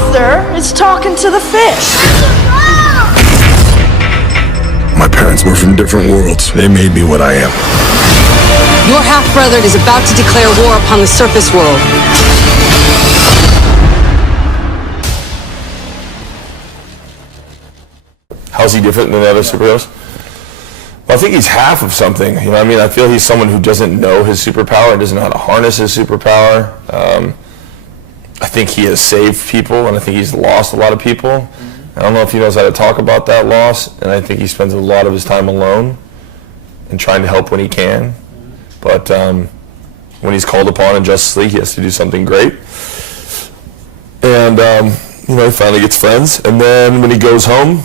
Arthur is talking to the fish. My parents were from different worlds. They made me what I am. Your half-brother is about to declare war upon the surface world. How's he different than the other superheroes? Well, I think he's half of something. You know what I mean? I feel he's someone who doesn't know his superpower, doesn't know how to harness his superpower. I think he has saved people, and I think he's lost a lot of people. I don't know if he knows how to talk about that loss, and I think he spends a lot of his time alone and trying to help when he can. But when he's called upon in Justice League, he has to do something great. And you know, he finally gets friends, and then when he goes home,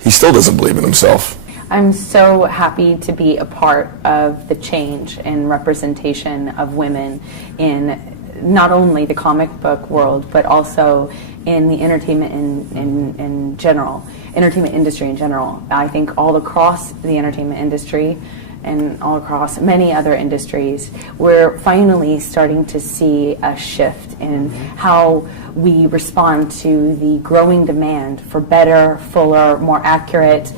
he still doesn't believe in himself. I'm so happy to be a part of the change and representation of women in not only the comic book world, but also in the entertainment in general, entertainment industry in general. I think all across the entertainment industry and all across many other industries, we're finally starting to see a shift in how we respond to the growing demand for better, fuller, more accurate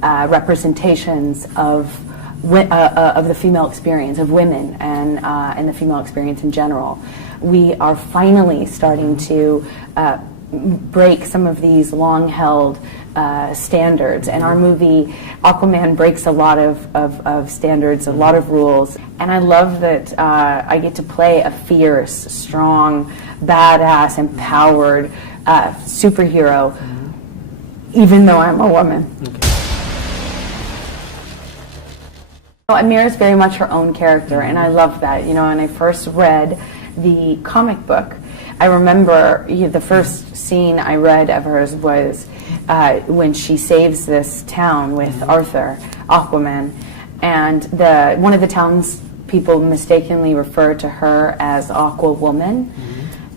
representations of the female experience, of women, and the female experience in general. We are finally starting to break some of these long-held standards, and our movie Aquaman breaks a lot of standards, a lot of rules, and I love that I get to play a fierce, strong, badass, empowered superhero, even though I'm a woman. Mera is very much her own character, and I love that. You know, when I first read the comic book, I remember the first scene I read of hers was when she saves this town with Arthur, Aquaman, and one of the townspeople mistakenly referred to her as Aqua Woman,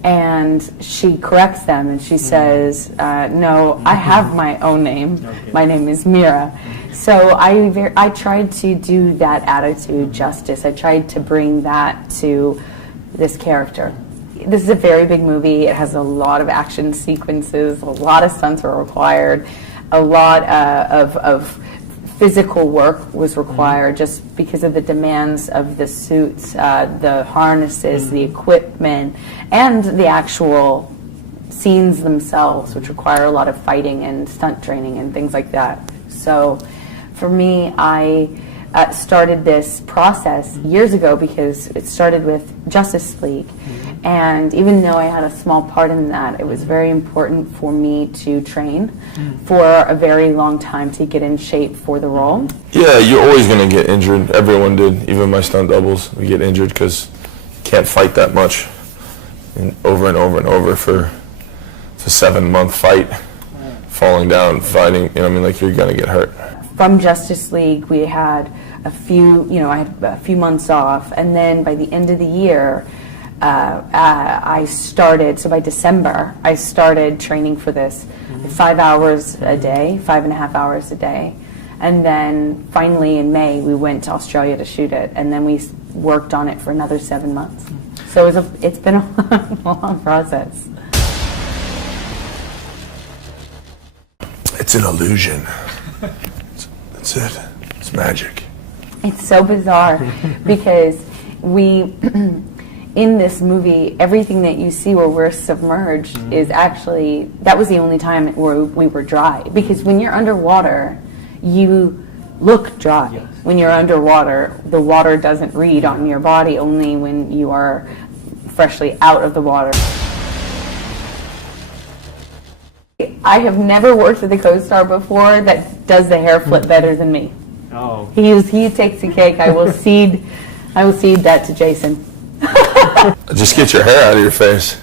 and she corrects them and she says, "No, I have my own name. My name is Mera." So I tried to do that attitude justice. I tried to bring that to this character. This is a very big movie. It has a lot of action sequences. A lot of stunts are required. A lot of physical work was required just because of the demands of the suits, the harnesses, the equipment, and the actual scenes themselves, which require a lot of fighting and stunt training and things like that. So for me, I started this process years ago because it started with Justice League. And even though I had a small part in that, it was very important for me to train for a very long time to get in shape for the role. Yeah, you're always going to get injured. Everyone did. Even my stunt doubles, we get injured because you can't fight that much. And over and over and over for it's a 7-month fight, falling down, fighting, you know what I mean, like you're going to get hurt. From Justice League, we had a few, I had a few months off, and then by the end of the year, I started, so by December, I started training for this 5 hours a day, 5.5 hours a day. And then finally in May, we went to Australia to shoot it, and then we worked on it for another 7 months. So it's been a long process. It's an illusion. That's it. It's magic. It's so bizarre because in this movie, everything that you see where we're submerged is actually, that was the only time where we were dry. Because when you're underwater, you look dry. Yes. When you're underwater, the water doesn't read on your body, only when you are freshly out of the water. I have never worked with a co-star before that does the hair flip better than me. Oh. He takes the cake. I will cede that to Jason. Just get your hair out of your face.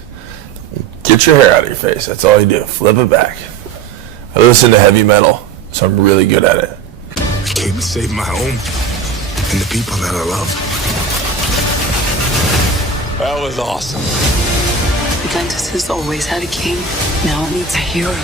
Get your hair out of your face. That's all you do. Flip it back. I listen to heavy metal, so I'm really good at it. I came to save my home and the people that I love. That was awesome. Atlantis has always had a king. Now it needs a hero.